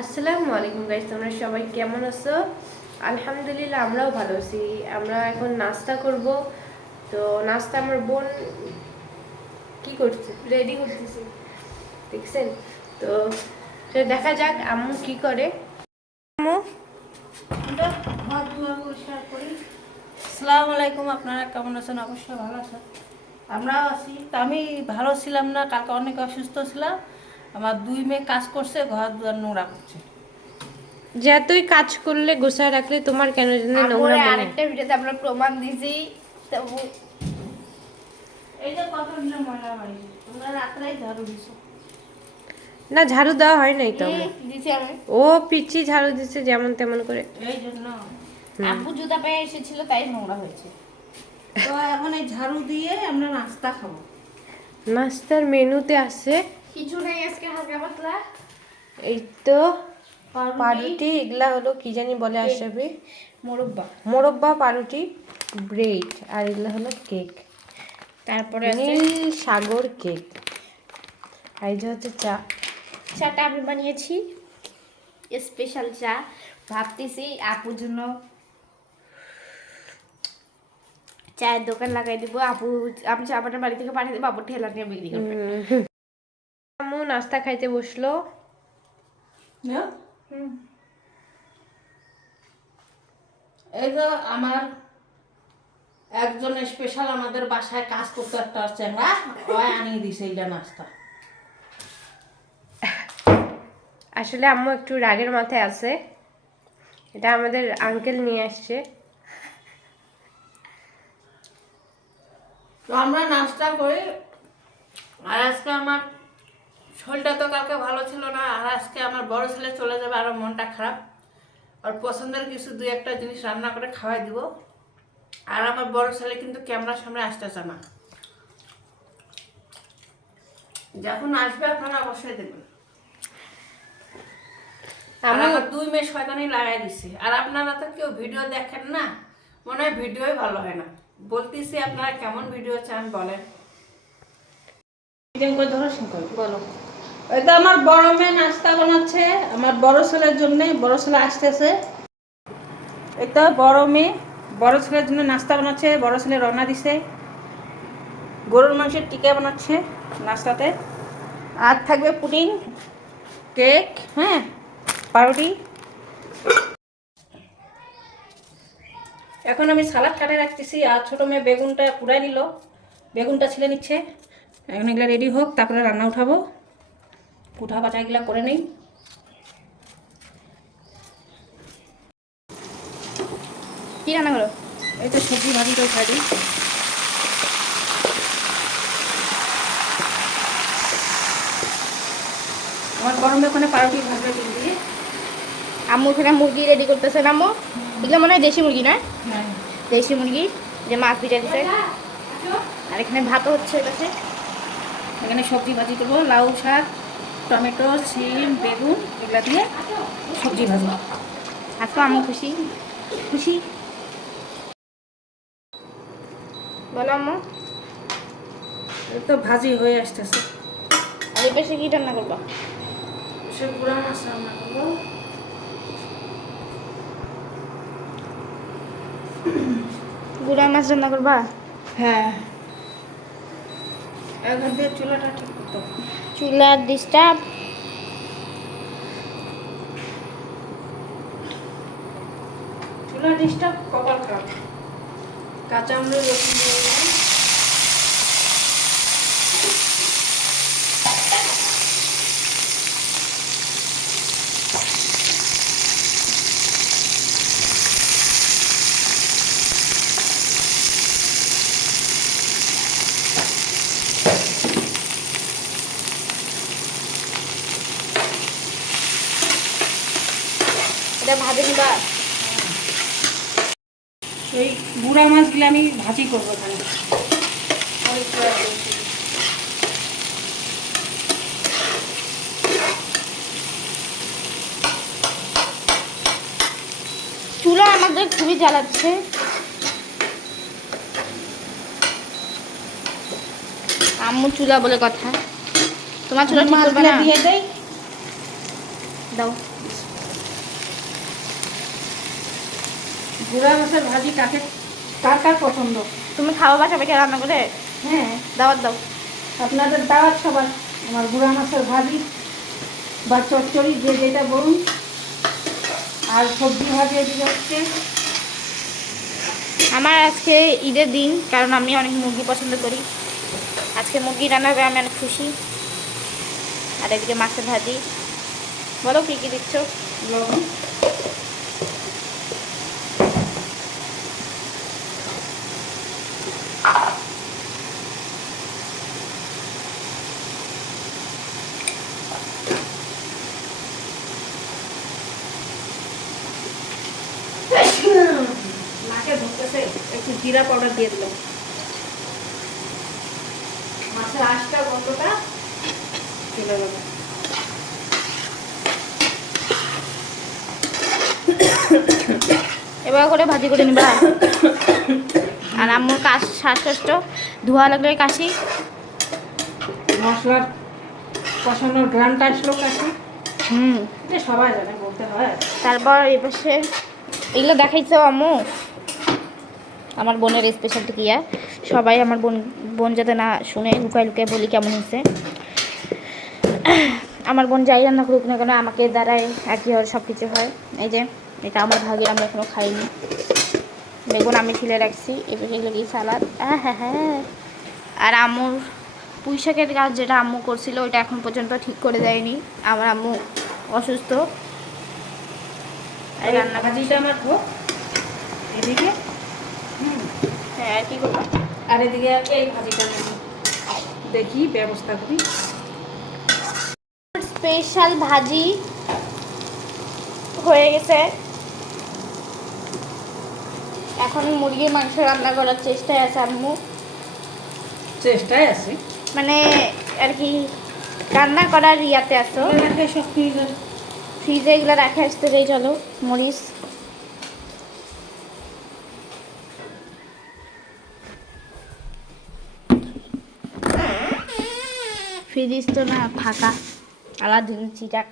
আসসালামু আলাইকুম গাইস তোমরা সবাই কেমন আছো? আলহামদুলিল্লাহ আমরাও ভালো আছি। আমরা এখন নাস্তা করব। তো নাস্তা আমার বোন কি করছে? রেডি করতেছে। দেখছেন? তো দেখা যাক আম্মু কি করে। আম্মু? আসসালামু আলাইকুম আপনারা কেমন আছেন? অবশ্যই ভালো আছেন। আমরাও আছি। তা আমি ভালো ছিলাম না কালকে অনেক অসুস্থ ছিলাম। আমার দুই মেয়ে কাজ করছে ঘর দুয়ার নোংরা করছে। যতই কাজ করলে গোছায় রাখলে তোমার কেন জানি নোংরা মনে আরেকটা ভিডিওতে আমরা প্রমাণ দিয়েছি তবু এই যে কত দিনের ময়লা বাড়ি? তোমরা রাত্রেই ঝাড়ু দিছো। না ঝাড়ু দেওয়া হয় নাই তো দিছি আমি। ও পিচি ঝাড়ু দিচ্ছে যেমন তেমন করে। এই জন্য আপু জুতা পেয়ে এসেছিল তাই নোংরা হয়েছে। তো এখন এই ঝাড়ু দিয়ে আমরা নাস্তা খাব। নাস্তার মেনুতে আছে কিছু নেই আজকে হালকা পাতলা। এই তো পাউরুটি এগুলা হলো কি জানি বলে আসবে? মোরব্বা। মোরব্বা পাউরুটি ব্রেড আর এগুলো হলো কেক। তারপরে নীল সাগর কেক। আর এই যে হচ্ছে চা। চাটা আমি বানিয়েছি। স্পেশাল চা। ভাবতেছি আপুর জন্য চায়ের দোকান লাগাই দিব। আপু আমি চা বাটার বাড়ি থেকে পাঠিয়ে দেবো আপুর ঠেলা নিয়ে বিক্রি করবে। নাস্তা খাইতে বসল। এই তো আমার একজন স্পেশাল আমাদের বাসায় কাজ করতে একটা ওই আনিয়ে দিছে এইটা নাস্তা। আসলে আম্মু একটু রাগের মাথায় আছে। এটা আমাদের আঙ্কেল নিয়ে আসছে। তো আমরা নাস্তা করি। আর আজকে আমার শরীরটা তো কালকে ভালো ছিল না আর আজকে আমার বড় ছেলে চলে যাবে আরও মনটা খারাপ। আর পছন্দের কিছু দুই একটা জিনিস রান্না করে খাওয়াই দিব। আর আমার বড় ছেলে কিন্তু ক্যামেরার সামনে আসতেছে না। যখন আসবে আপনারা অবশ্যই দেখবেন। আর আমার দুই মেয়ে শয়তানি লাগাই দিছে। আর আপনারা তো কেউ ভিডিও দেখেন না মনে হয় ভিডিওই ভালো হয় না। বলতেছি আপনারা কেমন ভিডিও চান বলেন। ধরো বলো। তো আমার বড় মেয়ে নাস্তা বানাচ্ছে, আমার বড় ছেলের জন্য, বড় ছেলে আসতেছে। তো বড় মেয়ে, বড় ছেলের জন্য নাস্তা বানাচ্ছে, বড় ছেলে রওনা দিছে। গরুর মাংসের টিকা বানাচ্ছে নাস্তাতে। আর থাকবে পুডিং, কেক হ্যাঁ পাউরুটি। এখন আমি সালাদ কাটে রাখতেছি, আর ছোটো মেয়ে বেগুনটা কুড়াই নিল। বেগুনটা ছিলে নিচ্ছে। এখন এগুলো রেডি হোক, তারপরে রান্না উঠাবো। কুঠা বাটা এগুলো করে নেই। কি রান্না করো? এই তো সবজি ভাজিটা খাই আমার গরমে ওখানে পাউরুটি ভাজবে দিয়ে আম্মু এখানে মুরগি রেডি করতেছে না আম্মু? এগুলো মনে হয় দেশি মুরগি না? হ্যাঁ। দেশি মুরগি যে মাছ পিঠা দিছে। আর এখানে ভাতও হচ্ছে এটাতে। এখানে সবজি ভাজি করব লাউ শাক টমেটো সিম বেগুন এগুলো দিয়ে সবজি ভাজি আজকে আমি খুশি। খুশি? বলো আম্মু। তো ভাজি হয়ে আসতেছে। আর এই পাশে কি রান্না করবা? সে পুরা মাছ রান্না করব। গুড়া মাছ রান্না করবা? হ্যাঁ। এখন দিয়ে চুলাটা ঠিক করতো চুলার ডিস্টার্ব চুলা ডিস্টার্ব কপাল খারাপ। কাঁচা আমলের রসুন এটা ভাজে নিবা এই বুড়া মাছগুলো আমি ভাজি করব অনেক চুলা আমাদের খুবই জ্বালাচ্ছে। আম্মু চুলা বলে কথা। তোমার চুলা দিয়ে দেয় দাও। গুড়া মাছের ভাজি কাকে কার কার পছন্দ? তুমি খাওয়া বা সবাইকে রান্না করে হ্যাঁ। দাওয়াত দাও। আপনাদের দাওয়াত সবার আমার গুড়া মাছের ভাজি বা চচ্চড়ি যে যেটা বলুন। আর সবজি ভাজি এদিকে হচ্ছে। আমার আজকে ঈদের দিন কারণ আমি অনেক মুরগি পছন্দ করি। আজকে মুরগি রান্না হবে আমি অনেক খুশি। আর এদিকে মাছের ভাজি। বলো কী কী দিচ্ছ? জিরা পাউডার দিয়ে দিলাম। মাছের আঁশটা গন্ধটা চলে গেল। এবার করে ভাজি করে নিবা। আর আম্মুর কাশ শ্বাসকষ্ট ধোয়া লাগলে কাশি। মশলার কষানোর গ্রানটা আসলো কাশি। হুম। এটা সবাই জানে বলতে হয়। তারপর এই পাশে এগুলো দেখাইছো আম্মু। আমার বোনের স্পেশাল টিকিয়া সবাই আমার বোন বোন যাতে না শুনে, লুকায় লুকায় বলি কেমন হয়েছে। আমার বোন যাই রান্না করুক না কেন, আমাকে দ্বারাই আর কি সব কিছু হয়। এই যে, এটা আমার ভাগে আমরা এখনও খাইনি। বেগুন আমি ছিলে রাখছি এবার এগুলো কি সালাদ। হ্যাঁ হ্যাঁ হ্যাঁ। আর আম্মুর পুঁই শাকের গাছ যেটা আম্মু করছিল, ওইটা এখন পর্যন্ত ঠিক করে দেয়নি। আমার আম্মু অসুস্থ। এই রান্না ভাজিটা আমার হোক এদিকে হ্যাঁ আর কি করব? আর এদিকে এই ভাজিটা দেখি ব্যবস্থা করি। স্পেশাল ভাজি হয়ে গেছে। এখন মুরগির মাংস রান্না করার চেষ্টায় আছে আম্মু। চেষ্টায় আছে। মানে আর কি রান্না করার ইয়াতে ফ্রিজে ফ্রিজে এগুলো রাখে আসতে যাই চলো। মরিচ। ফ্রিজ তো না ফাঁকা। আলাদা চিটাক